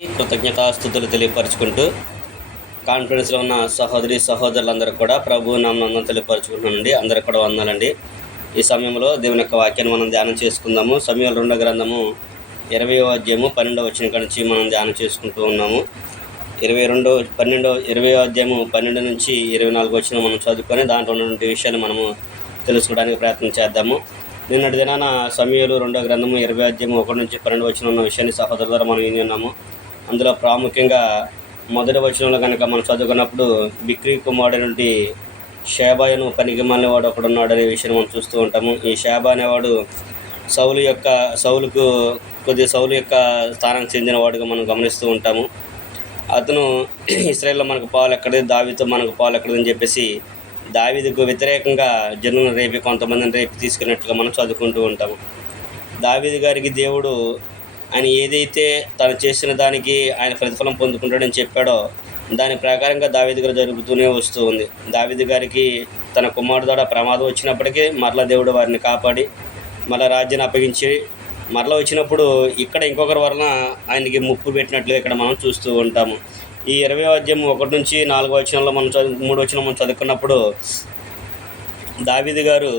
కృతజ్ఞతాస్తుతులు తెలియపరచుకుంటూ కాన్ఫరెన్స్లో ఉన్న సహోదరి సహోదరులందరూ కూడా ప్రభు నామం తెలియపరచుకుంటున్నానండి. అందరికి కూడా వందాలండి. ఈ సమయంలో దేవుని యొక్క వాక్యాన్ని మనం ధ్యానం చేసుకుందాము. సమయాలు 2వ గ్రంథము 20వ అధ్యాయము 12వ వచనం నుంచి మనం ధ్యానం చేసుకుంటూ ఉన్నాము. 20వ అధ్యాయము 12 నుంచి 24 వచనం మనం చదువుకొని దాంట్లో ఉన్నటువంటి విషయాన్ని మనము తెలుసుకోవడానికి ప్రయత్నం చేద్దాము. నిన్నటి దినాన సమయాలు 2వ గ్రంథము 20వ అధ్యాయము 1 నుంచి 12 వచనం ఉన్న విషయాన్ని సహోదరుల ద్వారా మనం విని ఉన్నాము. అందులో ప్రాముఖ్యంగా మొదటి వచనంలో కనుక మనం చదువుకున్నప్పుడు బిక్రీ కుమారుడు షేబాను పనికిమాలిన వాడు ఒకడున్నాడు అనే విషయాన్ని మనం చూస్తూ ఉంటాము. ఈ షేబా అనేవాడు సౌలు యొక్క స్థానానికి చెందినవాడుగా మనం గమనిస్తూ ఉంటాము. అతను ఇశ్రాయేల్లో మనకు పాలు ఎక్కడిది, దావీదుతో మనకు పాలు ఎక్కడిదని చెప్పేసి దావీదుకు వ్యతిరేకంగా జనులను రేపి కొంతమందిని రేపి తీసుకెళ్ళినట్లుగా మనం చదువుకుంటూ ఉంటాము. దావీదు గారికి దేవుడు ఆయన ఏదైతే తను చేసిన దానికి ఆయన ప్రతిఫలం పొందుకుంటాడని చెప్పాడో దాని ప్రకారంగా దావీదు గారు జరుగుతూనే వస్తూ ఉంది. దావీదు గారికి తన కుమారుడు ద్వారా ప్రమాదం వచ్చినప్పటికీ మరలా దేవుడు వారిని కాపాడి మరలా రాజ్యాన్ని అప్పగించి మరలా వచ్చినప్పుడు ఇక్కడ ఇంకొకరి వలన ఆయనకి ముప్పు పెట్టినట్లుగా ఇక్కడ మనం చూస్తూ ఉంటాము. ఈ 20వ అధ్యాయం 1 నుంచి 4వ వచనంలో మనం 3వ వచనం మనం చదువుకున్నప్పుడు దావీదు గారు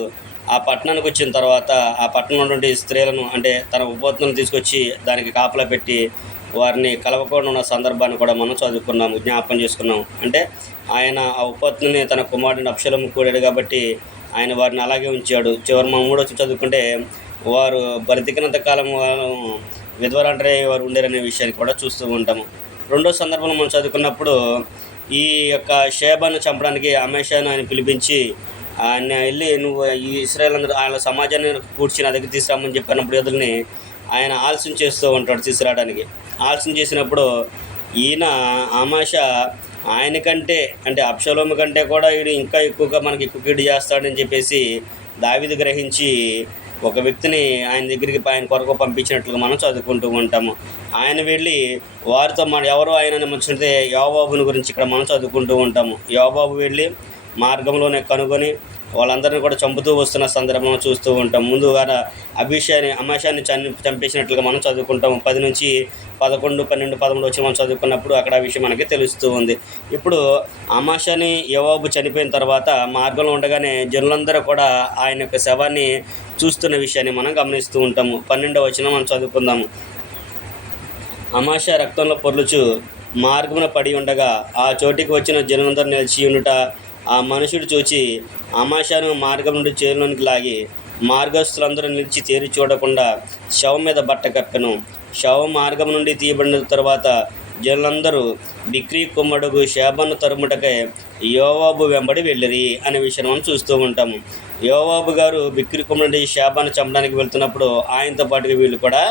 ఆ పట్టణానికి వచ్చిన తర్వాత ఆ పట్టణంలో ఉన్నటువంటి స్త్రీలను అంటే తన ఉపపత్నులను తీసుకొచ్చి దానికి కాపలా పెట్టి వారిని కలవకుండా ఉన్న సందర్భాన్ని కూడా మనం చదువుకున్నాము, జ్ఞాపకం చేసుకున్నాము. అంటే ఆయన ఆ ఉపపత్నిని తన కుమారుడిని అబ్షలోము కూడాడు కాబట్టి ఆయన వారిని అలాగే ఉంచాడు. చివరి మనం 3వ వచనం చదువుకుంటే వారు బ్రతికినంత కాలం విధవరాంటరే వారు ఉండేరనే విషయాన్ని కూడా చూస్తూ ఉంటాము. 2వ సందర్భంలో మనం చదువుకున్నప్పుడు ఈ యొక్క షేబాను చంపడానికి అమేషాను ఆయన పిలిపించి ఆయన వెళ్ళి నువ్వు ఈ ఇశ్రాయేల్ అందరూ ఆయన సమాజాన్ని కూర్చి నా దగ్గర తీసుకురామని చెప్పినప్పుడు ఎదురుని ఆయన ఆలస్యం చేస్తూ ఉంటాడు తీసుకురావడానికి. ఆలస్యం చేసినప్పుడు ఈయన అమాషా ఆయనకంటే అంటే అబ్షలోము కంటే కూడా వీడు ఇంకా ఎక్కువగా మనకి ఎక్కువ కీడు చేస్తాడని చెప్పేసి దావీదు గ్రహించి ఒక వ్యక్తిని ఆయన దగ్గరికి ఆయన కొరకు పంపించినట్లుగా మనం చదువుకుంటూ ఉంటాము. ఆయన వెళ్ళి వారితో ఎవరు ఆయన మంచితే యోబాబుని గురించి ఇక్కడ మనం చదువుకుంటూ ఉంటాము. యోబాబు వెళ్ళి మార్గంలోనే కనుగొని వాళ్ళందరినీ కూడా చంపుతూ వస్తున్న సందర్భంలో చూస్తూ ఉంటాం. ముందుగా అమాషాన్ని చంపేసినట్లుగా మనం చదువుకుంటాము. 10 నుంచి 11, 12, 13 వచ్చి మనం చదువుకున్నప్పుడు అక్కడ ఆ విషయం మనకి తెలుస్తూ ఉంది. ఇప్పుడు అమాషాని యోవాబు చనిపోయిన తర్వాత మార్గంలో ఉండగానే జనులందరూ కూడా ఆయన యొక్క శవాన్ని చూస్తున్న విషయాన్ని మనం గమనిస్తూ ఉంటాము. 12వ వచనం మనం చదువుకుందాము. అమాషా రక్తంలో పొర్లుచు మార్గమున పడి ఉండగా ఆ చోటికి వచ్చిన జనులందరూ నిలిచి ఉండుట ఆ మనుషుడు చూచి అమాషాను మార్గం నుండి చేరులోనికి లాగి మార్గస్థులందరూ నిలిచి తేరి చూడకుండా శవం మీద బట్ట కప్పెను. శవం మార్గం నుండి తీయబడిన తర్వాత జనులందరూ బిక్రీ కుమారుడు షేబాను తరుముటకై యోవాబు వెంబడి వెళ్ళిరి అనే విషయం మనం చూస్తూ ఉంటాము. యోవాబు గారు బిక్రీ కుమారుడు షేబాను చంపడానికి వెళ్తున్నప్పుడు ఆయనతో పాటుగా వీళ్ళు కూడా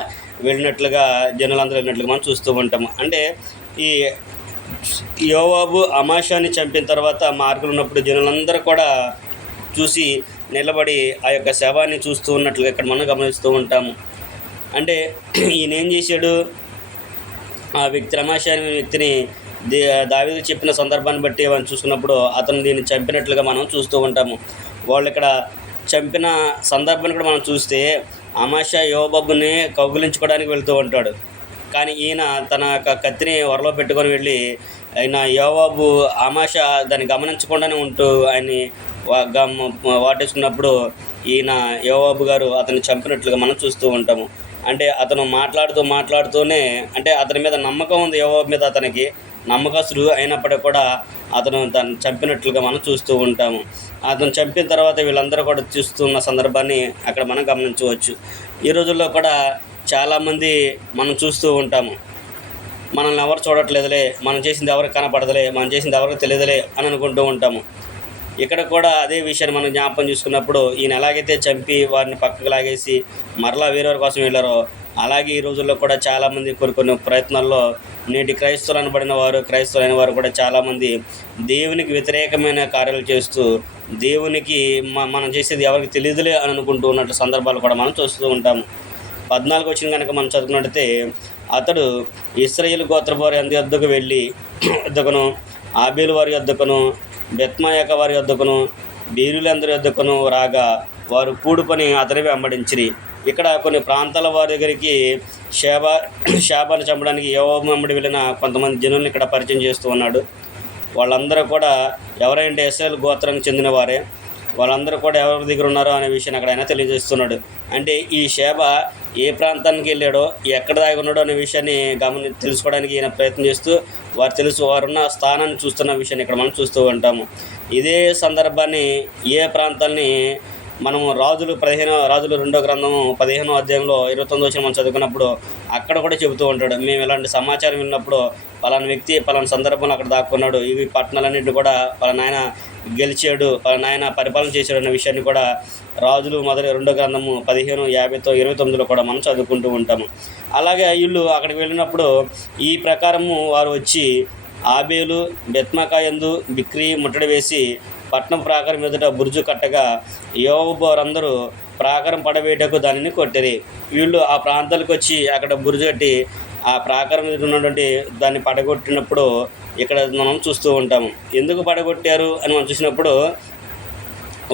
వెళ్ళినట్లుగా జనులందరూ వెళ్ళినట్లుగా మనం చూస్తూ ఉంటాము. అంటే ఈ యోవాబు అమాషాని చంపిన తర్వాత మార్గంలో ఉన్నప్పుడు జనులందరూ కూడా చూసి నిలబడి ఆ యొక్క శవాన్ని చూస్తూ ఉన్నట్లుగా ఇక్కడ మనం గమనిస్తూ ఉంటాము. అంటే ఈయన ఏం చేశాడు, ఆ వ్యక్తి అమాషా అనే వ్యక్తిని దావీదు చెప్పిన సందర్భాన్ని బట్టి మనం చూసుకున్నప్పుడు అతను దీన్ని చంపినట్లుగా మనం చూస్తూ ఉంటాము. వాళ్ళు ఇక్కడ చంపిన సందర్భాన్ని కూడా మనం చూస్తే అమాషా యోబాబుని కౌగిలించుకోవడానికి వెళ్తూ ఉంటాడు. కానీ ఈయన తన కత్తిని వరలో పెట్టుకొని వెళ్ళి ఆయన యోవాబు అమాషా దాన్ని గమనించకుండానే ఉంటూ ఆయన్ని వాటేసుకున్నప్పుడు ఈయన యోవాబు గారు అతన్ని చంపినట్లుగా మనం చూస్తూ ఉంటాము. అంటే అతను మాట్లాడుతూనే అంటే అతని మీద నమ్మకం ఉంది, యోవాబు మీద అతనికి నమ్మకస్తుడు అయినప్పటికీ కూడా అతను దాన్ని చంపినట్లుగా మనం చూస్తూ ఉంటాము. అతను చంపిన తర్వాత వీళ్ళందరూ కూడా చూస్తున్న సందర్భాన్ని అక్కడ మనం గమనించవచ్చు. ఈ రోజుల్లో కూడా చాలామంది మనం చూస్తూ ఉంటాము, మనల్ని ఎవరు చూడట్లేదులే, మనం చేసింది ఎవరికి కనపడదులే, మనం చేసింది ఎవరికి తెలియదులే అని అనుకుంటూ ఉంటాము. ఇక్కడ కూడా అదే విషయాన్ని మనం జ్ఞాపకం చూసుకున్నప్పుడు ఈయన ఎలాగైతే చంపి వారిని పక్కకు లాగేసి మరలా వేరేవారి కోసం వెళ్ళారో అలాగే ఈ రోజుల్లో కూడా చాలామంది కొన్ని ప్రయత్నాల్లో నేటి క్రైస్తవులైన వారు కూడా చాలామంది దేవునికి వ్యతిరేకమైన కార్యాలు చేస్తూ దేవునికి మనం చేసేది ఎవరికి తెలియదులే అని అనుకుంటూ ఉన్నట్టు సందర్భాలు కూడా మనం చూస్తూ ఉంటాము. 14 వచ్చిన కనుక మనం చదువుకున్నట్టయితే అతడు ఇశ్రాయేలు గోత్రపు వారి యొద్దకు వెళ్ళి యొద్దకును ఆబేలు వారి యొద్దకును బెత్మాయక వారి యొద్దకును బీరులందరి యొద్దకును రాగా వారు కూడుకొని అతని వెంబడించిరి. ఇక్కడ కొన్ని ప్రాంతాల వారి దగ్గరికి షేబాను చంపడానికి యోవాబు వెంబడి వెళ్ళిన కొంతమంది జనుల్ని ఇక్కడ పరిచయం చేస్తూ ఉన్నాడు. వాళ్ళందరూ కూడా ఎవరైతే ఇశ్రాయేలు గోత్రానికి చెందిన వారే, వాళ్ళందరూ కూడా ఎవరి దగ్గర ఉన్నారో అనే విషయాన్ని అక్కడ ఆయన తెలియజేస్తున్నాడు. అంటే ఈ షేబ ఏ ప్రాంతానికి వెళ్ళాడో, ఎక్కడ దాగి ఉన్నాడో అనే విషయాన్ని తెలుసుకోవడానికి ఈయన ప్రయత్నం చేస్తూ వారున్న స్థానాన్ని చూస్తున్న విషయాన్ని ఇక్కడ మనం చూస్తూ ఉంటాము. ఇదే సందర్భాన్ని ఏ ప్రాంతాన్ని మనము రాజులు 2వ గ్రంథము 15వ అధ్యాయంలో 29వ వచనం మనం చదువుకున్నప్పుడు అక్కడ కూడా చెబుతూ ఉంటాడు. మేము ఇలాంటి సమాచారం విన్నప్పుడు పలానా వ్యక్తి పలానా సందర్భంలో అక్కడ దాక్కున్నాడు, ఇవి పట్టణాలన్నింటినీ కూడా పలానా ఆయన గెలిచాడు, పలానా ఆయన పరిపాలన చేశాడు అనే విషయాన్ని కూడా రాజులు 2వ గ్రంథము 15:50-29లో కూడా మనం చదువుకుంటూ ఉంటాము. అలాగే వీళ్ళు అక్కడికి వెళ్ళినప్పుడు ఈ ప్రకారము వారు వచ్చి ఆబేలు బెత్మకాయందు బిక్రీ ముట్టడి వేసి పట్నం ప్రాకారం ఎదుట బురుజు కట్టగా యోవాబు వారందరూ ప్రాకారం పడవేయటకు దానిని కొట్టిరి. వీళ్ళు ఆ ప్రాంతాలకు వచ్చి అక్కడ బురుజు కట్టి ఆ ప్రాకారం ఎదుట ఉన్నటువంటి దాన్ని పడగొట్టినప్పుడు ఇక్కడ మనం చూస్తూ ఉంటాము. ఎందుకు పడగొట్టారు అని మనం చూసినప్పుడు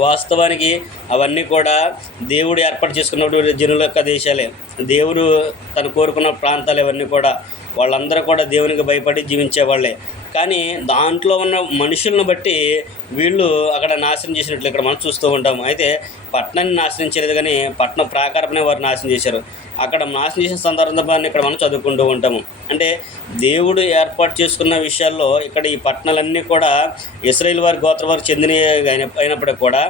వాస్తవానికి అవన్నీ కూడా దేవుడు ఏర్పాటు చేసుకున్నటువంటి జనుల యొక్క దేశాలే. దేవుడు తను కోరుకున్న ప్రాంతాలు ఇవన్నీ కూడా వాళ్ళందరూ కూడా దేవునికి భయపడి జీవించేవాళ్ళే. కానీ దాంట్లో ఉన్న మనుషులను బట్టి వీళ్ళు అక్కడ నాశనం చేసినట్లు ఇక్కడ మనం చూస్తూ ఉంటాము. అయితే పట్టణాన్ని నాశనం చేయలేదు, కానీ పట్టణ ప్రాకారమే వారు నాశనం చేశారు. అక్కడ నాశనం చేసిన సందర్భాన్ని ఇక్కడ మనం చదువుకుంటూ ఉంటాము. అంటే దేవుడు ఏర్పాటు చేసుకున్న విషయాల్లో ఇక్కడ ఈ పట్టణాలన్నీ కూడా ఇశ్రాయేలు వారి గోత్ర వారికి చెందినవి అయినప్పటికీ కూడా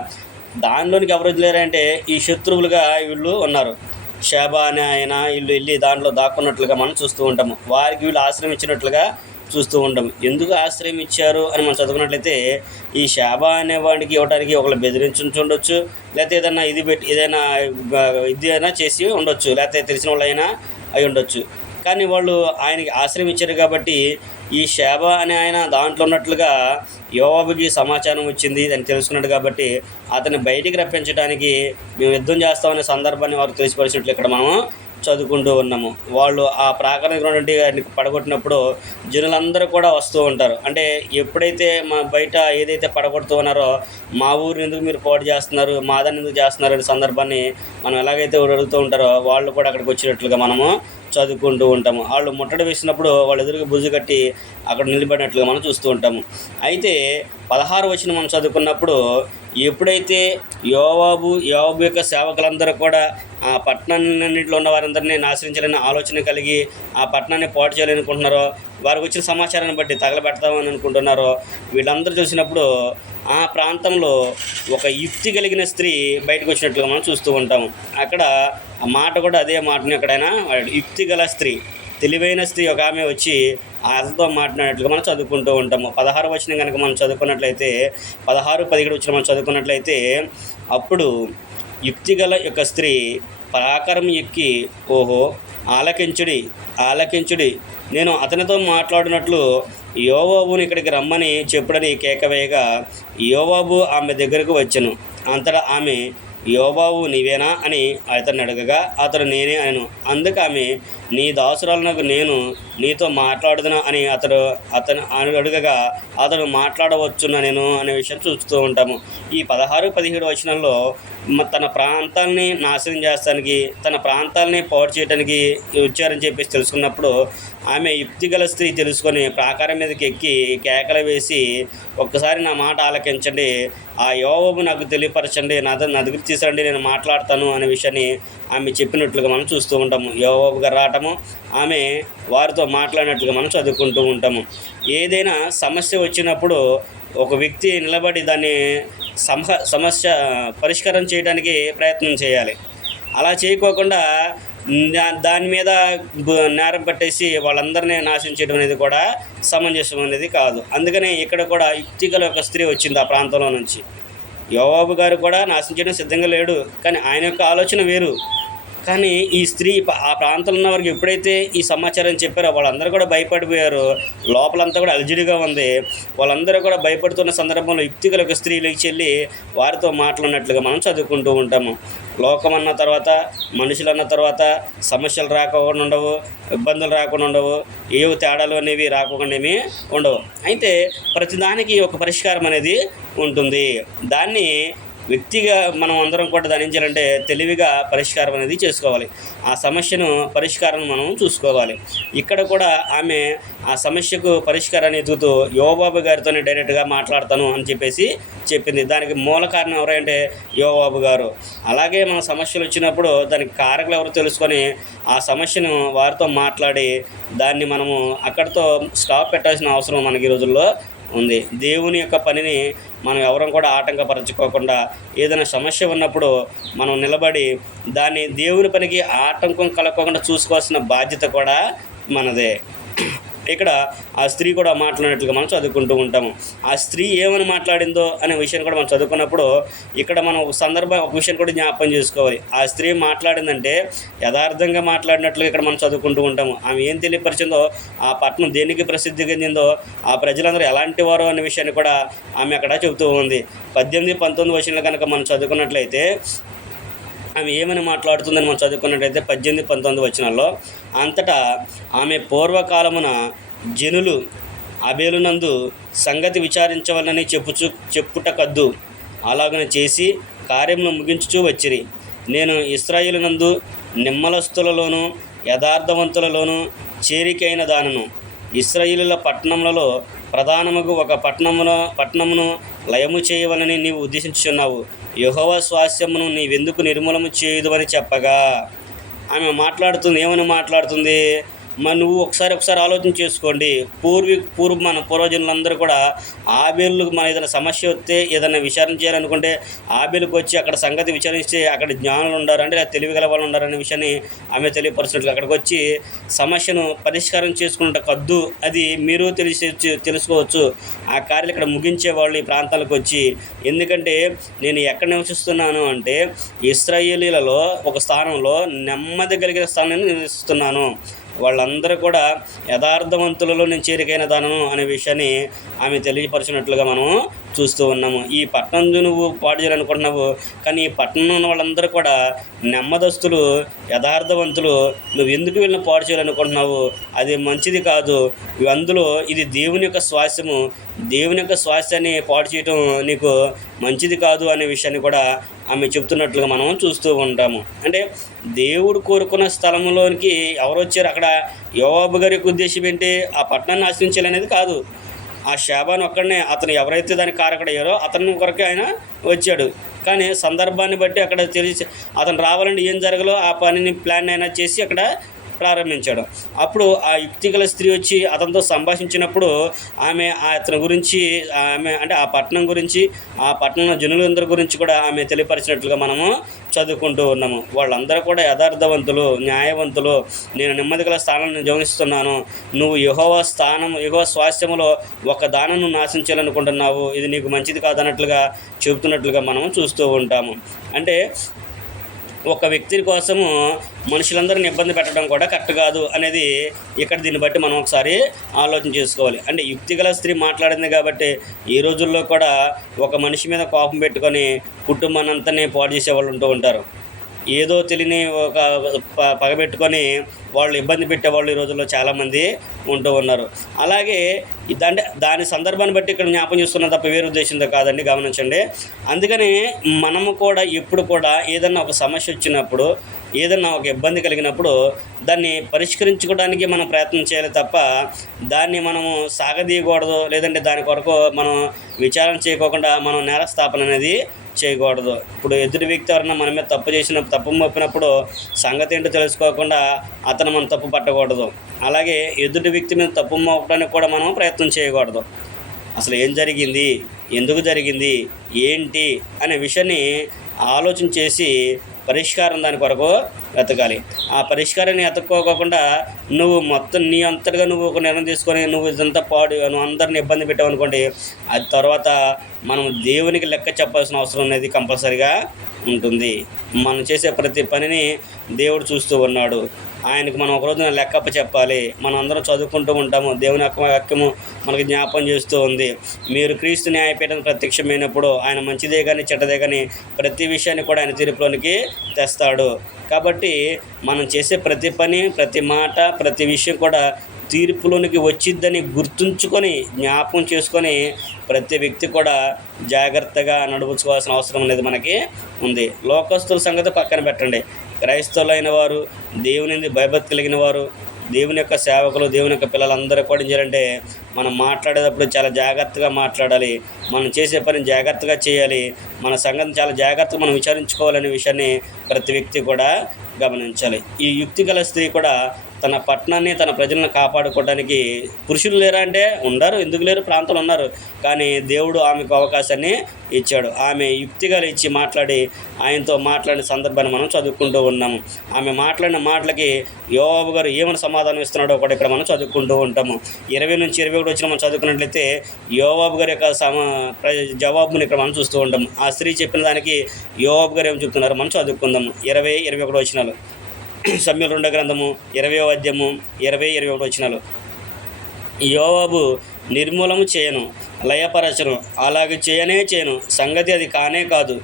దానిలోనికి ఎవరు వదిలేరంటే ఈ శత్రువులుగా వీళ్ళు ఉన్నారు. షేబా అనే ఆయన వీళ్ళు వెళ్ళి దాంట్లో దాక్కున్నట్లుగా మనం చూస్తూ ఉంటాము. వారికి వీళ్ళు ఆశ్రయం ఇచ్చినట్లుగా చూస్తూ ఉంటాము. ఎందుకు ఆశ్రయం ఇచ్చారు అని మనం చదువుకున్నట్లయితే ఈ షేబా అనే వాడికి ఇవ్వడానికి ఒకళ్ళు బెదిరించి ఉండొచ్చు, లేకపోతే ఏదైనా చేసి ఉండొచ్చు, లేకపోతే తెలిసిన వాళ్ళు అయినా అయి ఉండొచ్చు. కానీ వాళ్ళు ఆయనకి ఆశ్రయం ఇచ్చారు కాబట్టి ఈ షేబా అనే ఆయన దాంట్లో ఉన్నట్లుగా యోవాబుకి సమాచారం వచ్చింది అని తెలుసుకున్నాడు కాబట్టి అతన్ని బయటికి రప్పించడానికి మేము యుద్ధం చేస్తామనే సందర్భాన్ని వారు తెలిసిపరిచినట్లు ఇక్కడ మనము చదువుకుంటూ ఉన్నాము. వాళ్ళు ఆ ప్రాకారం పడగొట్టినప్పుడు జనులందరూ కూడా వస్తూ ఉంటారు. అంటే ఎప్పుడైతే మా బయట ఏదైతే పడగొడుతూ ఉన్నారో మా ఊరిని ఎందుకు మీరు పాడు చేస్తున్నారు, మా దాన్ని ఎందుకు చేస్తున్నారు అనే సందర్భాన్ని మనం ఎలాగైతే అడుగుతూ ఉంటారో వాళ్ళు కూడా అక్కడికి వచ్చినట్లుగా మనము చదువుకుంటూ ఉంటాము. వాళ్ళు ముట్టడి వేసినప్పుడు వాళ్ళు ఎదురుగా బుజ్జు కట్టి అక్కడ నిలబడినట్లుగా మనం చూస్తూ ఉంటాము. అయితే 16వ వచనం మనం చదువుకున్నప్పుడు ఎప్పుడైతే యోవాబు యొక్క సేవకులందరూ కూడా ఆ పట్టణాన్నింటిలో ఉన్న వారందరినీ నాశించాలనే ఆలోచన కలిగి ఆ పట్టణాన్ని పాటు చేయాలనుకుంటున్నారో, వారికి వచ్చిన సమాచారాన్ని బట్టి తగలబెడతామని అనుకుంటున్నారో, వీళ్ళందరూ చూసినప్పుడు ఆ ప్రాంతంలో ఒక యుక్తి కలిగిన స్త్రీ బయటకు వచ్చినట్లుగా మనం చూస్తూ ఉంటాము. అక్కడ ఆ మాట కూడా అదే మాటని ఎక్కడైనా యుక్తి గల స్త్రీ, తెలివైన స్త్రీ ఒక ఆమె వచ్చి అతనితో మాట్లాడినట్లుగా మనం చదువుకుంటూ ఉంటాము. 16వ వచనం కనుక మనం చదువుకున్నట్లయితే 16-17 వచనం మనం చదువుకున్నట్లయితే అప్పుడు యుక్తిగల యొక్క స్త్రీ ప్రాకారం ఎక్కి ఓహో ఆలకించుడి నేను అతనితో మాట్లాడినట్లు యోవాబుని ఇక్కడికి రమ్మని చెప్పుడని కేకవేయగా యోవాబు ఆమె దగ్గరకు వచ్చెను. అంతటా ఆమె యోవాబు నీవేనా అని అతన్ని అడగగా అతడు నేనే అనెను. అందుకు ఆమె నీ దాసురాలకు నేను నీతో మాట్లాడుదునా అని అతను అడగగా అతడు మాట్లాడవచ్చున నేను అనే విషయం చూస్తూ ఉంటాము. ఈ 16-17 వచనంలో తన ప్రాంతాలని నాశనం చేస్తానికి, తన ప్రాంతాలని పాడు చేయడానికి వచ్చారని చెప్పేసి తెలుసుకున్నప్పుడు ఆమె యుక్తిగల స్త్రీ తెలుసుకొని ప్రాకారం మీదకి ఎక్కి కేకలు వేసి ఒక్కసారి నా మాట ఆలకించండి, ఆ యోవాబు నాకు తెలియపరచండి, నా దగ్గర తీసుకురండి, నేను మాట్లాడతాను అనే విషయాన్ని ఆమె చెప్పినట్లుగా మనం చూస్తూ ఉంటాము. యోవాబు గారు రావటము, ఆమె వారితో మాట్లాడినట్లుగా మనం చదువుకుంటూ ఉంటాము. ఏదైనా సమస్య వచ్చినప్పుడు ఒక వ్యక్తి నిలబడి దాన్ని సమస్య పరిష్కారం చేయడానికి ప్రయత్నం చేయాలి. అలా చేయకోకుండా దాని మీద నేరం పట్టేసి వాళ్ళందరినీ నాశనం చేయడం అనేది కూడా సమంజసం అనేది కాదు. అందుకనే ఇక్కడ కూడా యుక్తిగల ఒక స్త్రీ వచ్చింది ఆ ప్రాంతంలో నుంచి. యోవాబు గారు కూడా నాశనం చేయడం సిద్ధంగా లేడు, కానీ ఆయన యొక్క ఆలోచన వేరు. కానీ ఈ స్త్రీ ఆ ప్రాంతంలో ఉన్న వారికి ఎప్పుడైతే ఈ సమాచారం చెప్పారో వాళ్ళందరూ కూడా భయపడిపోయారు. లోపలంతా కూడా అలజడిగా ఉంది. వాళ్ళందరూ కూడా భయపడుతున్న సందర్భంలో యుక్తిగల ఒక స్త్రీ లేచి వెళ్ళి వారితో మాట్లాడినట్లుగా మనం చదువుకుంటూ ఉంటాము. లోకం అన్న తర్వాత, మనుషులు అన్న తర్వాత సమస్యలు రాకుండా ఉండవు, ఇబ్బందులు రాకుండా ఉండవు, ఏవో తేడాలు అనేవి రాకుండా ఏమీ ఉండవు. అయితే ప్రతిదానికి ఒక పరిష్కారం అనేది ఉంటుంది. దాన్ని వ్యక్తిగా మనం అందరం కూడా దాని ఏం చేయాలంటే తెలివిగా పరిష్కారం అనేది చేసుకోవాలి. ఆ సమస్యను పరిష్కారం మనం చూసుకోవాలి. ఇక్కడ కూడా ఆమె ఆ సమస్యకు పరిష్కారాన్ని ఎతుకుతూ యోవాబు గారితోనే డైరెక్ట్గా మాట్లాడతాను అని చెప్పేసి చెప్పింది. దానికి మూల కారణం ఎవరంటే యోవాబు గారు. అలాగే మన సమస్యలు వచ్చినప్పుడు దానికి కారకులు ఎవరు తెలుసుకొని ఆ సమస్యను వారితో మాట్లాడి దాన్ని మనము అక్కడితో స్టాప్ పెట్టాల్సిన అవసరం మనకి ఈ రోజుల్లో ఉంది. దేవుని యొక్క పనిని మనం ఎవరం కూడా ఆటంకపరచుకోకుండా ఏదైనా సమస్య ఉన్నప్పుడు మనం నిలబడి దాన్ని దేవుని పనికి ఆటంకం కలగకుండా చూసుకోవాల్సిన బాధ్యత కూడా మనదే. ఇక్కడ ఆ స్త్రీ కూడా మాట్లాడినట్లుగా మనం చదువుకుంటూ ఉంటాము. ఆ స్త్రీ ఏమని మాట్లాడిందో అనే విషయాన్ని కూడా మనం చదువుకున్నప్పుడు ఇక్కడ మనం ఒక విషయం కూడా జ్ఞాపకం చేసుకోవాలి. ఆ స్త్రీ మాట్లాడిందంటే యథార్థంగా మాట్లాడినట్లుగా ఇక్కడ మనం చదువుకుంటూ ఉంటాము. ఆమె ఏం తెలియపరిచిందో, ఆ పట్టణం దేనికి ప్రసిద్ధి చెందిందో, ఆ ప్రజలందరూ ఎలాంటి వారో అనే విషయాన్ని కూడా ఆమె అక్కడ చెబుతూ ఉంది. 18, 19 వచనాలు కనుక మనం చదువుకున్నట్లయితే ఆమె ఏమని మాట్లాడుతుందని మనం చదువుకున్నట్టయితే 18, 19 వచనాల్లో, అంతటా ఆమె పూర్వకాలమున జనులు అబేలునందు సంగతి విచారించవలనని చెప్పుట కద్దు, అలాగన చేసి కార్యమును ముగించుచూ వచ్చిరి. నేను ఇశ్రాయేలునందు నిమ్మలస్తులలోను యథార్థవంతులలోను చేరికైన దానను. ఇశ్రాయేలుల పట్టణములలో ప్రధానముగు ఒక పట్టణమును లయము చేయవలని నీవు ఉద్దేశించుచున్నావు. యెహోవా స్వాస్థ్యమును నీవెందుకు నిర్మూలము చేయుదువని చెప్పగా, ఆమె మాట్లాడుతుంది. ఏమని మాట్లాడుతుంది? మరి నువ్వు ఒకసారి ఆలోచన చేసుకోండి. మన పూర్వజనులందరూ కూడా ఆబేలుకు మన ఏదైనా సమస్య వస్తే, ఏదైనా విచారణ చేయాలనుకుంటే ఆబేలుకు వచ్చి అక్కడ సంగతి విచారిస్తే అక్కడ జ్ఞానులు ఉండారు, అంటే తెలివి గల వాళ్ళు ఉండారనే విషయాన్ని ఆమె తెలియపరుస్తున్నట్లు అక్కడికి వచ్చి సమస్యను పరిష్కారం చేసుకుంటే కద్దు, అది మీరు తెలుసుకోవచ్చు. ఆ కార్యాలు ఇక్కడ ముగించేవాళ్ళు ఈ ప్రాంతాలకు వచ్చి. ఎందుకంటే నేను ఎక్కడ నివసిస్తున్నాను అంటే ఇశ్రాయేలీలలో ఒక స్థానంలో నెమ్మది కలిగిన స్థానాన్ని నివసిస్తున్నాను. వాళ్ళందరూ కూడా యథార్థవంతులలో నేను చేరికైన దానను అనే విషయాన్ని ఆమె తెలియపరిచినట్లుగా మనం చూస్తూ ఉన్నాము. ఈ పట్టణం నువ్వు పాడు చేయాలనుకుంటున్నావు, కానీ ఈ పట్టణంలో ఉన్న వాళ్ళందరూ కూడా నెమ్మదస్తులు, యథార్థవంతులు. నువ్వు ఎందుకు వీళ్ళని పాడు చేయాలనుకుంటున్నావు? అది మంచిది కాదు. అందులో ఇది దేవుని యొక్క స్వాస్థ్యము. దేవుని యొక్క స్వాస్థ్యాన్ని పాడు చేయటం నీకు మంచిది కాదు అనే విషయాన్ని కూడా ఆమె చెప్తున్నట్లుగా మనం చూస్తూ ఉంటాము. అంటే దేవుడు కోరుకున్న స్థలంలోనికి ఎవరు వచ్చారు? అక్కడ యోవాబు గారి యొక్క ఉద్దేశం ఏంటి? ఆ పట్టణాన్ని ఆశ్రయించాలనేది కాదు. ఆ శాబాను ఒక్కడనే, అతను ఎవరైతే దానికి కారకుడయ్యారో అతని కొరకే ఆయన వచ్చాడు. కానీ సందర్భాన్ని బట్టి అక్కడ తెలిసి అతను రావాలని ఏం జరగలో ఆ పనిని ప్లాన్ అయినా చేసి అక్కడ ప్రారంభించాడు. అప్పుడు ఆ యుక్తిగల స్త్రీ వచ్చి అతనితో సంభాషించినప్పుడు ఆమె అతని గురించి, ఆమె అంటే ఆ పట్టణం గురించి, ఆ పట్టణంలో జనులందరి గురించి కూడా ఆమె తెలియపరిచినట్లుగా మనము చదువుకుంటూ ఉన్నాము. వాళ్ళందరూ కూడా యథార్థవంతులు, న్యాయవంతులు. నేను నెమ్మది గల స్థానాన్ని గమనిస్తున్నాను. నువ్వు యెహోవా స్వాస్థ్యములో ఒక దానను నాశించాలనుకుంటున్నావు, ఇది నీకు మంచిది కాదన్నట్లుగా చెబుతున్నట్లుగా మనం చూస్తూ ఉంటాము. అంటే ఒక వ్యక్తి కోసము మనుషులందరిని ఇబ్బంది పెట్టడం కూడా కరెక్ట్ కాదు అనేది ఇక్కడ దీన్ని బట్టి మనం ఒకసారి ఆలోచన చేసుకోవాలి. అంటే యుక్తిగల స్త్రీ మాట్లాడింది కాబట్టి ఈ రోజుల్లో కూడా ఒక మనిషి మీద కోపం పెట్టుకొని కుటుంబాన్ని అంతా పాడు చేసేవాళ్ళు ఉంటూ ఉంటారు. ఏదో తెలియని ఒక పగబెట్టుకొని వాళ్ళు ఇబ్బంది పెట్టేవాళ్ళు ఈ రోజుల్లో చాలామంది ఉంటూ ఉన్నారు. అలాగే దాని సందర్భాన్ని బట్టి ఇక్కడ జ్ఞాపం చేస్తున్నా తప్ప వేరే ఉద్దేశంతో కాదండి, గమనించండి. అందుకని మనము కూడా ఎప్పుడు కూడా ఏదన్నా ఒక సమస్య వచ్చినప్పుడు, ఏదన్నా ఒక ఇబ్బంది కలిగినప్పుడు దాన్ని పరిష్కరించుకోవడానికి మనం ప్రయత్నం చేయాలి తప్ప దాన్ని మనము సాగదీయకూడదు. లేదంటే దాని కొరకు మనం విచారణ చేయకోకుండా మనం నేరస్థాపన అనేది చేయకూడదు. ఇప్పుడు ఎదుటి వ్యక్తి ఎవరైనా మన మీద తప్పు మోపినప్పుడు సంగతి ఏంటో తెలుసుకోకుండా అతను మనం తప్పు పట్టకూడదు. అలాగే ఎదుటి వ్యక్తి మీద తప్పు మోపడానికి కూడా మనం ప్రయత్నం చేయకూడదు. అసలు ఏం జరిగింది, ఎందుకు జరిగింది, ఏంటి అనే విషయాన్ని ఆలోచన చేసి పరిష్కారం దాని కొరకు వెతకాలి. ఆ పరిష్కారాన్ని ఎతక్కోకుండా నువ్వు మొత్తం నీ అంతటిగా నువ్వు ఒక నిర్ణయం తీసుకొని నువ్వు ఇదంతా నువ్వు అందరిని ఇబ్బంది పెట్టావు అనుకోండి, అది తర్వాత మనం దేవునికి లెక్క చెప్పాల్సిన అవసరం అనేది కంపల్సరిగా ఉంటుంది. మనం చేసే ప్రతి పనిని దేవుడు చూస్తూ ఉన్నాడు. ఆయనకు మనం ఒకరోజున లెక్కప్ప చెప్పాలి. మనం అందరం చదువుకుంటూ ఉంటాము. దేవుని వాక్యము మనకు జ్ఞాపం చేస్తూ ఉంది. మీరు క్రీస్తు న్యాయపీఠం ప్రత్యక్షమైనప్పుడు ఆయన మంచిదే కానీ చెడ్డదే కానీ ప్రతి విషయాన్ని కూడా ఆయన తీర్పులోనికి తెస్తాడు. కాబట్టి మనం చేసే ప్రతి పని, ప్రతి మాట, ప్రతి విషయం కూడా తీర్పులోనికి వచ్చిద్దని గుర్తుంచుకొని జ్ఞాపకం చేసుకొని ప్రతి వ్యక్తి కూడా జాగ్రత్తగా నడుపుకోవాల్సిన అవసరం అనేది మనకి ఉంది. లోకస్తుల సంగతి పక్కన పెట్టండి. క్రైస్తవులైన వారు, దేవుని భయభక్తి కలిగిన వారు, దేవుని యొక్క సేవకులు, దేవుని యొక్క పిల్లలందరూ కూడా ఏం చేయాలంటే మనం మాట్లాడేటప్పుడు చాలా జాగ్రత్తగా మాట్లాడాలి. మనం చేసే పని జాగ్రత్తగా చేయాలి. మన సంగతిని చాలా జాగ్రత్తగా మనం విచారించుకోవాలనే విషయాన్ని ప్రతి వ్యక్తి కూడా గమనించాలి. ఈ యుక్తి గల స్త్రీ కూడా తన పట్టణాన్ని, తన ప్రజలను కాపాడుకోవడానికి పురుషులు లేరా అంటే ఉండరు, ఎందుకు లేరు, ప్రాంతాలు ఉన్నారు. కానీ దేవుడు ఆమెకు అవకాశాన్ని ఇచ్చాడు. ఆమె యుక్తిగా ఇచ్చి మాట్లాడి ఆయనతో మాట్లాడిన సందర్భాన్ని మనం చదువుకుంటూ ఉన్నాము. ఆమె మాట్లాడిన మాటలకి యోవాబు గారు ఏమని సమాధానం ఇస్తున్నాడో కూడా ఇక్కడ మనం చదువుకుంటూ ఉంటాము. 20 నుంచి 21 వచ్చిన మనం చదువుకున్నట్లయితే యోవాబు గారి యొక్క జవాబుని ఇక్కడ మనం చూస్తూ ఉంటాము. ఆ స్త్రీ చెప్పిన దానికి యోవాబు గారు ఏం చెప్తున్నారో మనం చదువుకుందాము. 20-21 వచనాలు. సమూయేలు 2వ గ్రంథము 20వ అధ్యాయము 20-21 వచనాలు. యోవాబు నిర్మూలము చేయను, లయపరచను, అలాగే చేయను, సంగతి అది కానే కాదు.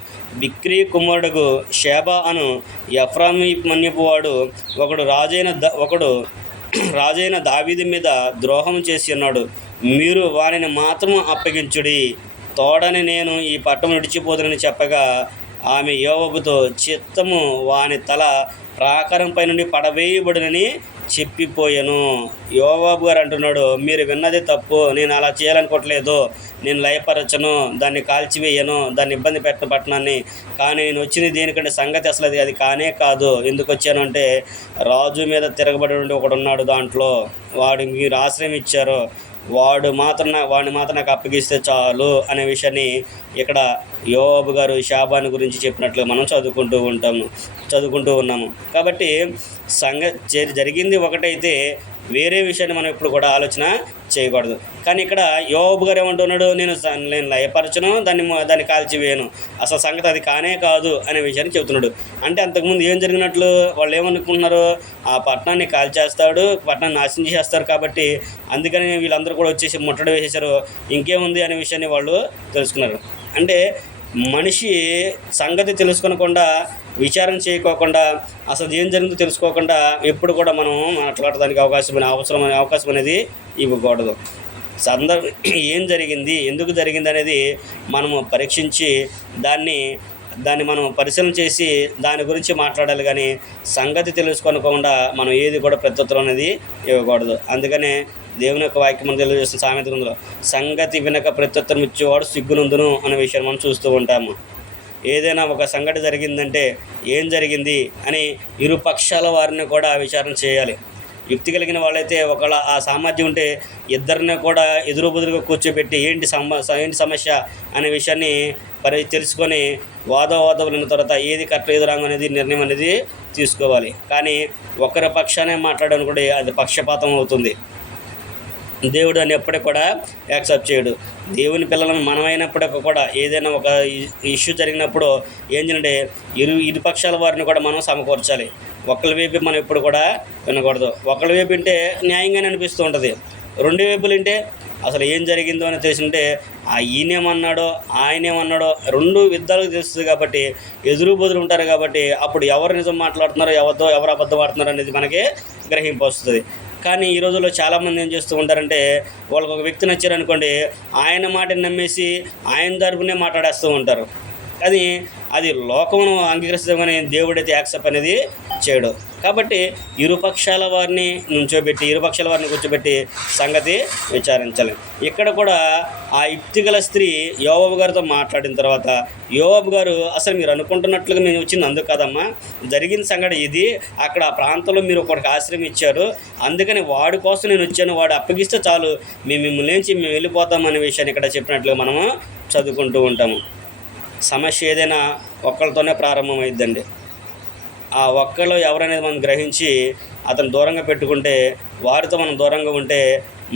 బిక్రీ కుమారుడుగు షేబా అను ఎఫ్రామీ మన్యపు వాడు ఒకడు రాజైన దావీదు మీద ద్రోహం చేసి ఉన్నాడు. మీరు వారిని మాత్రం అప్పగించుడి, తోడని నేను ఈ పట్టణం విడిచిపోదునని చెప్పగా ఆమె యోవాబుతో చిత్తము వాని తల ప్రాకారంపై నుండి పడవేయబడునని చెప్పిపోయాను. యోవాబు గారు అంటున్నాడు, మీరు విన్నది తప్పు, నేను అలా చేయాలనుకోవట్లేదు, నేను లయపరచను, దాన్ని కాల్చివేయను, దాన్ని ఇబ్బంది పెట్టను పట్టణాన్ని. కానీ నేను వచ్చింది దేనికంటే సంగతి అసలు అది కానే కాదు. ఎందుకు వచ్చాను అంటే రాజు మీద తిరగబడి ఒకడు ఉన్నాడు, దాంట్లో వాడు మీరు ఆశ్రయం ఇచ్చారు, వాడిని మాత్రం నాకు అప్పగిస్తే చాలు అనే విషయాన్ని ఇక్కడ యోవాబు గారు షాబాను గురించి చెప్పినట్లు మనం చదువుకుంటూ ఉన్నాము. కాబట్టి జరిగింది ఒకటైతే వేరే విషయాన్ని మనం ఇప్పుడు కూడా ఆలోచన చేయకూడదు. కానీ ఇక్కడ యోవాబు గారు ఏమంటున్నాడు, నేను లయపరచను, దాన్ని కాల్చివేయను, అసలు సంగతి అది కానే కాదు అనే విషయాన్ని చెబుతున్నాడు. అంటే అంతకుముందు ఏం జరిగినట్లు వాళ్ళు ఏమనుకుంటున్నారు, ఆ పట్టణాన్ని కాల్చేస్తాడు, పట్టణాన్ని నాశనం చేసేస్తారు, కాబట్టి అందుకని వీళ్ళందరూ కూడా వచ్చేసి ముట్టడి వేసేశారు, ఇంకేముంది అనే విషయాన్ని వాళ్ళు తెలుసుకున్నారు. అంటే మనిషి సంగతి తెలుసుకోకుండా, విచారణ చేయకోకుండా, అసలు ఏం జరిగిందో తెలుసుకోకుండా ఎప్పుడు కూడా మనం మాట్లాడడానికి అవకాశం అనేది ఇవ్వకూడదు. ఏం జరిగింది, ఎందుకు జరిగింది అనేది మనము పరీక్షించి దాన్ని మనం పరిశీలన చేసి దాని గురించి మాట్లాడాలి. కానీ సంగతి తెలుసుకోకుండా మనం ఏది కూడా ప్రత్యుత్తరం అనేది ఇవ్వకూడదు. అందుకనే దేవుని యొక్క వాక్యం మనం తెలియజేస్తున్న సామెత గ్రంథంలో సంగతి వినక ప్రత్యుత్తరం ఇచ్చేవాడు సిగ్గునందును అనే విషయాన్ని మనం చూస్తూ ఉంటాము. ఏదైనా ఒక సంఘటన జరిగిందంటే ఏం జరిగింది అని ఇరు పక్షాల వారిని కూడా విచారణ చేయాలి. యుక్తి కలిగిన వాళ్ళైతే ఒకవేళ ఆ సామర్థ్యం ఉంటే ఇద్దరిని కూడా ఎదురుబెదురుగా కూర్చోబెట్టి ఏంటి సమస్య అనే విషయాన్ని తెలుసుకొని వాదోవాదములైన తర్వాత ఏది కరెక్ట్ ఏది రాంగ్ అనేది నిర్ణయం అనేది తీసుకోవాలి. కానీ ఒకరి పక్షానే మాట్లాడడం కూడా అది పక్షపాతం అవుతుంది. దేవుడు అని ఎప్పటికి కూడా యాక్సెప్ట్ చేయడు. దేవుని పిల్లలను మనమైనప్పటికీ కూడా ఏదైనా ఒక ఇష్యూ జరిగినప్పుడు ఏం చేయాలంటే ఇరు పక్షాల వారిని కూడా మనం సమకూర్చాలి. ఒకళ్ళ వైపు మనం ఎప్పుడు కూడా వినకూడదు. ఒకళ్ళ వైపు వింటే న్యాయంగానే అనిపిస్తూ ఉంటుంది, రెండు వైపులు వింటే అసలు ఏం జరిగిందో అని తెలిసింటే ఈయనేమన్నాడో ఆయనేమన్నాడో రెండు విధాలుగా తెలుస్తుంది. కాబట్టి ఎదురు బదులు ఉంటారు. కాబట్టి అప్పుడు ఎవరు నిజం మాట్లాడుతున్నారో ఎవరు అబద్ధం ఆడుతున్నారో అనేది మనకి గ్రహింపు వస్తుంది. కానీ ఈ రోజుల్లో చాలామంది ఏం చేస్తూ ఉంటారంటే వాళ్ళకి ఒక వ్యక్తి నచ్చారనుకోండి, ఆయన మాటని నమ్మేసి ఆయన తరపునే మాట్లాడేస్తూ ఉంటారు. కానీ అది లోకమును అంగీకరిస్తామని దేవుడైతే యాక్సెప్ట్ అనేది చేయడు. కాబట్టి ఇరుపక్షాల వారిని కూర్చోబెట్టి సంగతి విచారించాలి. ఇక్కడ కూడా ఆ యుక్తిగల స్త్రీ యోవాబు గారితో మాట్లాడిన తర్వాత యోవాబు గారు అసలు మీరు అనుకుంటున్నట్లుగా మేము వచ్చింది అందుకు కదమ్మా, జరిగిన సంగతి ఇది, అక్కడ ఆ ప్రాంతంలో మీరు ఒకరికి ఆశ్రయం ఇచ్చారు, అందుకని వాడి కోసం నేను వచ్చాను, వాడు అప్పగిస్తే చాలు మిమ్మల్ని నుంచి మేము వెళ్ళిపోతామనే విషయాన్ని ఇక్కడ చెప్పినట్లుగా మనము చదువుకుంటూ ఉంటాము. సమస్య ఏదైనా ఒక్కరితోనే ప్రారంభమైద్దండి. ఆ ఒక్కళ్ళు ఎవరనేది మనం గ్రహించి అతను దూరంగా పెట్టుకుంటే, వారితో మనం దూరంగా ఉంటే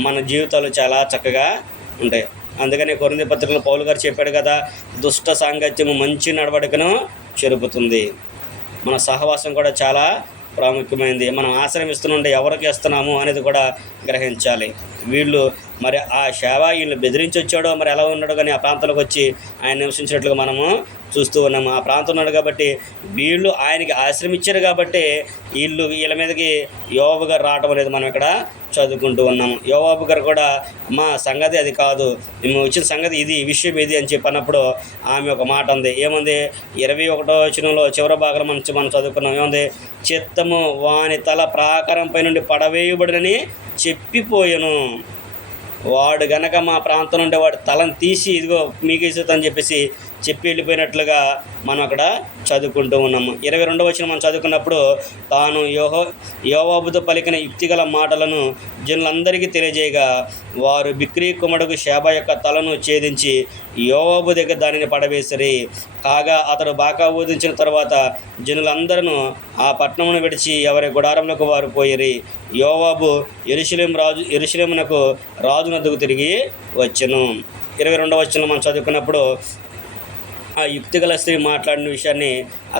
మన జీవితాలు చాలా చక్కగా ఉంటాయి. అందుకని కొరింథీ పత్రికలో పౌలు గారు చెప్పాడు కదా, దుష్ట సాంగత్యము మంచి నడవడికను చెరుపుతుంది. మన సహవాసం కూడా చాలా ప్రాముఖ్యమైనది. మనం ఆశ్రమిస్తుంటే ఎవరికి ఇస్తున్నాము అనేది కూడా గ్రహించాలి. వీళ్ళు మరి ఆ వీళ్ళు బెదిరించి వచ్చాడో మరి ఎలా ఉన్నాడో కానీ ఆ ప్రాంతాలకు వచ్చి ఆయన నివసించినట్లుగా మనము చూస్తూ ఉన్నాము. ఆ ప్రాంతం ఉన్నాడు కాబట్టి వీళ్ళు ఆయనకి ఆశ్రమించారు కాబట్టి వీళ్ళ మీదకి యోవాబు గారు రావటం అనేది మనం ఇక్కడ చదువుకుంటూ ఉన్నాము. యోవాబు గారు కూడా మా సంగతి అది కాదు, మేము వచ్చిన సంగతి ఇది, విషయం ఇది అని చెప్పినప్పుడు ఆమె ఒక మాట ఉంది. ఏముంది? 21వ వచనంలో చివరి భాగం మనం చదువుకున్నాం. ఏముంది? చిత్తము వాని తల ప్రాకారంపై నుండి పడవేయబడినని చెప్పిపోయాను. వాడు గనక మా ప్రాంతం నుండి వాడు తలను తీసి ఇదిగో మీకు ఇస్తుందని చెప్పి వెళ్ళిపోయినట్లుగా మనం అక్కడ చదువుకుంటూ ఉన్నాము. 22వ వచనం మనం చదువుకున్నప్పుడు తాను యోవాబుతో పలికిన యుక్తిగల మాటలను జనులందరికీ తెలియజేయగా వారు బిక్రీ కుమారుడు షేబా యొక్క తలను ఛేదించి యోవాబు దగ్గర దానిని పడవేసిరి. కాగా అతడు బాకా ఊదించిన తర్వాత జనులందరూ ఆ పట్టణమును విడిచి ఎవరి గుడారంలోకి వారు పోయిరి. యోవాబు యెరూషలేమునకు రాజునద్దకు తిరిగి వచ్చెను. 22వ వచనం మనం చదువుకున్నప్పుడు ఆ యుక్తిగల స్త్రీ మాట్లాడిన విషయాన్ని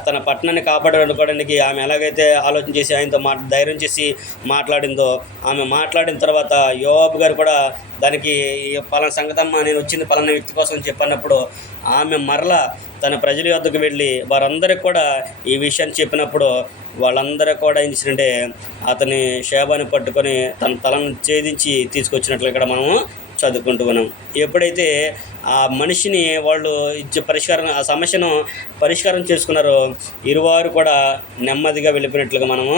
తన పట్టణాన్ని కాపాడుకోవడానికి ఆమె ఎలాగైతే ఆలోచన చేసి ఆయనతో ధైర్యం చేసి మాట్లాడిందో, ఆమె మాట్లాడిన తర్వాత యోవాబు గారు కూడా దానికి పలానా సంగతమ్మ నేను వచ్చింది పలానా వ్యక్తి కోసం చెప్పన్నప్పుడు ఆమె మరలా తన ప్రజల యొద్దకు వెళ్ళి వారందరికీ కూడా ఈ విషయాన్ని చెప్పినప్పుడు వాళ్ళందరూ కూడా ఏం చేసినంటే అతని షేబాని పట్టుకొని తన తలను ఛేదించి తీసుకొచ్చినట్లు ఇక్కడ మనము చదువుకుంటూ ఉన్నాం. ఎప్పుడైతే ఆ మనిషిని వాళ్ళు ఇచ్చే ఆ సమస్యను పరిష్కారం చేసుకున్నారో ఇరువారు కూడా నెమ్మదిగా వెళ్ళిపోయినట్లుగా మనము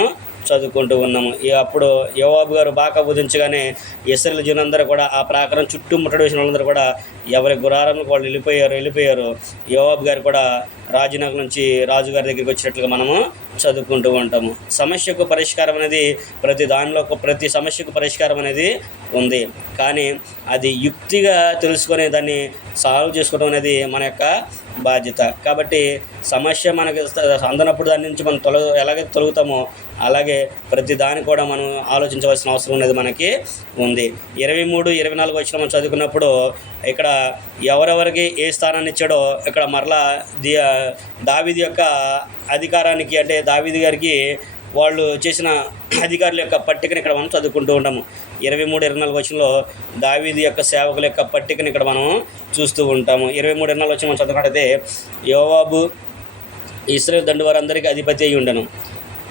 చదువుకుంటూ ఉన్నాము. అప్పుడు యోవాబు గారు బాకా బుధించగానే ఇశ్రాయేలు జనులందరూ కూడా ఆ ప్రాకారం చుట్టూ ముట్టడి వేసిన వాళ్ళందరూ కూడా ఎవరి గుడారంలో వాళ్ళు వెళ్ళిపోయారు. యోవాబు గారు కూడా రాజునగర్ నుంచి రాజుగారి దగ్గరికి వచ్చినట్లుగా మనము చదువుకుంటూ ఉంటాము. సమస్యకు పరిష్కారం అనేది ప్రతి సమస్యకు పరిష్కారం అనేది ఉంది, కానీ అది యుక్తిగా తెలుసుకొని దాన్ని సాల్వ్ చేసుకోవడం అనేది మన యొక్క బాధ్యత. కాబట్టి సమస్య మనకి అందనప్పుడు దాని నుంచి మనం ఎలాగైతే తొలుగుతామో అలాగే ప్రతి దాన్ని కూడా మనం ఆలోచించవలసిన అవసరం అనేది మనకి ఉంది. 23, 24 వచ్చిన మనం చదువుకున్నప్పుడు ఇక్కడ ఎవరెవరికి ఏ స్థానాన్ని ఇచ్చాడో ఇక్కడ మరలా దావీదు యొక్క అధికారానికి అంటే దావీదు గారికి వాళ్ళు చేసిన అధికారుల యొక్క పట్టికను ఇక్కడ మనం చదువుకుంటూ ఉంటాము. 23, 24 వచనంలో దావీదు యొక్క సేవకుల యొక్క పట్టికను ఇక్కడ మనం చూస్తూ ఉంటాము. 23, 24 వచనం మనం చదువుకుంటే యోవాబు ఇశ్రాయేలు దండు వారందరికీ అధిపతి అయి ఉండను.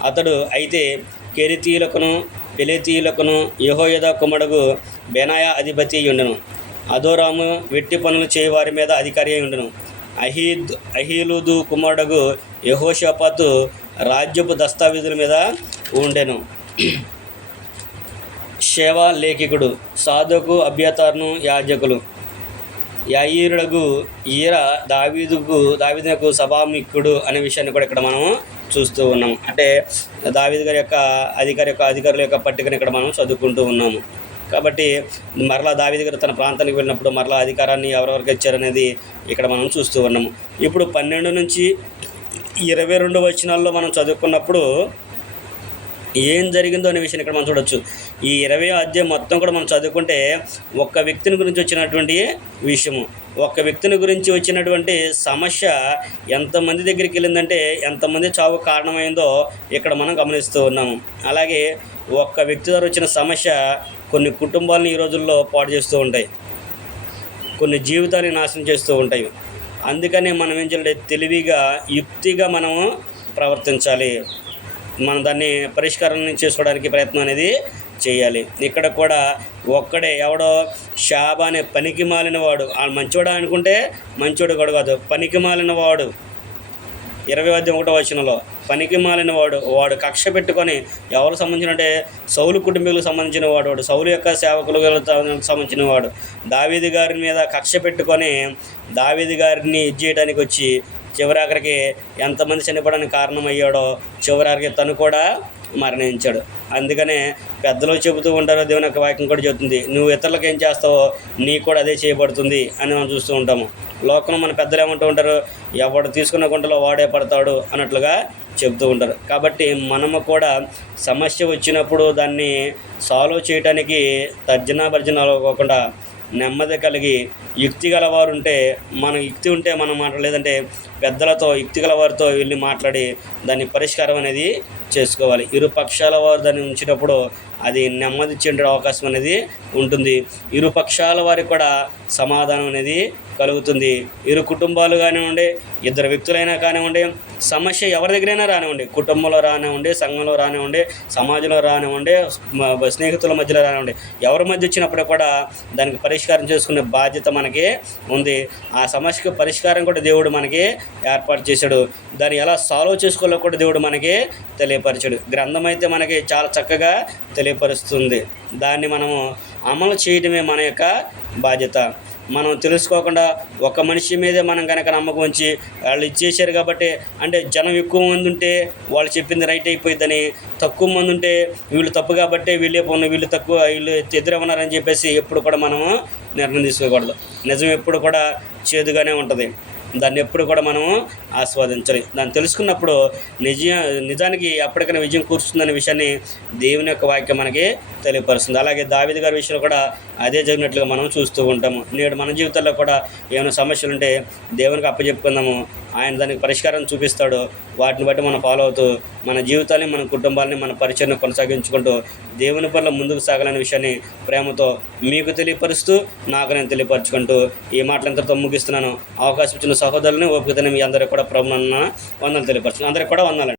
అతడు అయితే కెరీతీయులకును పెలేతీయులకును యెహోయాదా కుమారుడు బెనాయా అధిపతి అయి ఉండను. అదోరాము వెట్టి పనులు చేయవారి మీద అధికారి అయి ఉండను. అహీలూదు కుమారుడు యెహోషాపాతు రాజ్యపు దస్తావేజుల మీద ఉండెను. షేవా లేఖికుడు, సాదోకు అబ్యాతారును యాజకులు, యాయీరుడగు ఈరా దావీదునకు సభామిక్కుడు అనే విషయాన్ని కూడా ఇక్కడ మనం చూస్తూ ఉన్నాము. అంటే దావీదు గారి యొక్క అధికారుల యొక్క పట్టికను ఇక్కడ మనం చదువుకుంటూ ఉన్నాము. కాబట్టి మరలా దావీదు గారు తన ప్రాంతానికి వెళ్ళినప్పుడు మరలా అధికారాన్ని ఎవరెవరికి ఇచ్చారనేది ఇక్కడ మనం చూస్తూ ఉన్నాము. ఇప్పుడు 12 నుంచి 22 వచనాల్లో మనం చదువుకున్నప్పుడు ఏం జరిగిందో అనే విషయాన్ని ఇక్కడ మనం చూడవచ్చు. ఈ 20వ అధ్యాయం మొత్తం కూడా మనం చదువుకుంటే ఒక్క వ్యక్తిని గురించి వచ్చినటువంటి విషయము, ఒక్క వ్యక్తిని గురించి వచ్చినటువంటి సమస్య ఎంతమంది దగ్గరికి వెళ్ళిందంటే ఎంతమంది చావు కారణమైందో ఇక్కడ మనం గమనిస్తూ ఉన్నాము. అలాగే ఒక్క వ్యక్తి ద్వారా వచ్చిన సమస్య కొన్ని కుటుంబాలను ఈ రోజుల్లో పాడు చేస్తూ ఉంటాయి, కొన్ని జీవితాన్ని నాశనం చేస్తూ ఉంటాయి. అందుకని మనం ఏం చేయాలి? తెలివిగా యుక్తిగా మనము ప్రవర్తించాలి. మనం దాన్ని పరిష్కారం చేసుకోవడానికి ప్రయత్నం అనేది చేయాలి. ఇక్కడ కూడా ఒక్కడే ఎవడో షాబా అనే పనికి మాలిన వాడు, మంచోడా అనుకుంటే మంచోడు కూడా కాదు, పనికి మాలిన వాడు 21వ వచనంలో పనికి మాలిన వాడు కక్ష పెట్టుకొని ఎవరు సంబంధించిన అంటే సౌలు కుటుంబీకులకు సంబంధించిన వాడు సౌలు యొక్క సేవకులకు సంబంధించిన వాడు దావీదు గారి మీద కక్ష పెట్టుకొని దావీదు గారిని చేయడానికి వచ్చి చివరాఖరికి ఎంతమంది చనిపోవడానికి కారణమయ్యాడో చివరాఖరికి తను కూడా మరణించాడు. అందుకనే పెద్దలు చెబుతూ ఉంటారు, దేవుని యొక్క వాక్యం కూడా చెబుతుంది, నువ్వు ఇతరులకు ఏం చేస్తావో నీకు కూడా అదే చేయబడుతుంది అని మనం చూస్తూ ఉంటాము. లోకంలో మన పెద్దలు ఏమంటూ ఉంటారు, ఎవడు తీసుకున్న గుంటలో వాడే పడతాడు అన్నట్లుగా చెబుతూ ఉంటారు. కాబట్టి మనము కూడా సమస్య వచ్చినప్పుడు దాన్ని సాల్వ్ చేయడానికి తర్జనా భర్జన అవ్వకుండా నెమ్మది కలిగి యుక్తి గలవారు ఉంటే యుక్తి ఉంటే మనం మాట్లాడలేదంటే పెద్దలతో యుక్తి గలవారితో వెళ్ళి మాట్లాడి దాన్ని పరిష్కారం అనేది చేసుకోవాలి. ఇరు పక్షాల వారు దాన్ని ఉంచినప్పుడు అది నెమ్మది చెందే అవకాశం అనేది ఉంటుంది. ఇరు పక్షాల వారికి కూడా సమాధానం అనేది కలుగుతుంది. ఇరు కుటుంబాలు కానివ్వండి, ఇద్దరు వ్యక్తులైనా కానివ్వండి, సమస్య ఎవరి దగ్గరైనా రానివ్వండి, కుటుంబంలో రానివ్వండి, సంఘంలో రానివ్వండి, సమాజంలో రానివ్వండి, స్నేహితుల మధ్యలో రానివ్వండి, ఎవరి మధ్య వచ్చినప్పుడు కూడా దానికి పరిష్కారం చేసుకునే బాధ్యత మనకి ఉంది. ఆ సమస్యకు పరిష్కారం కూడా దేవుడు మనకి ఏర్పాటు చేశాడు. దాన్ని ఎలా సాల్వ్ చేసుకోవాలో కూడా దేవుడు మనకి తెలియపరిచాడు. గ్రంథం అయితే మనకి చాలా చక్కగా తెలియపరుస్తుంది. దాన్ని మనము అమలు చేయడమే మన యొక్క బాధ్యత. మనం తెలుసుకోకుండా ఒక మనిషి మీదే మనం కనుక నమ్మకం ఉంచి వాళ్ళు ఇచ్చేసారు కాబట్టి, అంటే జనం ఎక్కువ మంది ఉంటే వాళ్ళు చెప్పింది రైట్ అయిపోయిద్దని, తక్కువ మంది ఉంటే వీళ్ళు తప్పు కాబట్టి వీళ్ళే పోను, వీళ్ళు తక్కువ, వీళ్ళు ఎదురవున్నారని చెప్పేసి ఎప్పుడు కూడా మనము నిర్ణయం తీసుకోకూడదు. నిజం ఎప్పుడు కూడా చేదుగానే ఉంటుంది. దాన్ని ఎప్పుడు కూడా మనము ఆస్వాదించాలి. దాన్ని తెలుసుకున్నప్పుడు నిజానికి ఎప్పటికైనా విజయం కూర్చుందనే విషయాన్ని దేవుని యొక్క వాక్యం మనకి తెలియపరుస్తుంది. అలాగే దావీదు గారి విషయంలో కూడా అదే జరిగినట్లుగా మనం చూస్తూ ఉంటాము. నేడు మన జీవితాల్లో కూడా ఏమైనా సమస్యలు ఉంటే దేవునికి అప్పచెప్పుకుందాము. ఆయన దానికి పరిష్కారం చూపిస్తాడు. వాటిని బట్టి మనం ఫాలో అవుతూ మన జీవితాన్ని, మన కుటుంబాన్ని, మన పరిచయను కొనసాగించుకుంటూ దేవుని పట్ల ముందుకు సాగాలనే విషయాన్ని ప్రేమతో మీకు తెలియపరుస్తూ, నాకు నేను తెలియపరచుకుంటూ ఈ మాటలు ఎంతతో ముగిస్తున్నాను. అవకాశం ఇచ్చిన సహోదరులని, ఓపికతని మీ అందరికీ కూడా ప్రభువున వందనాలు తెలియపరుస్తున్నాను. అందరికీ కూడా వందనాలండి.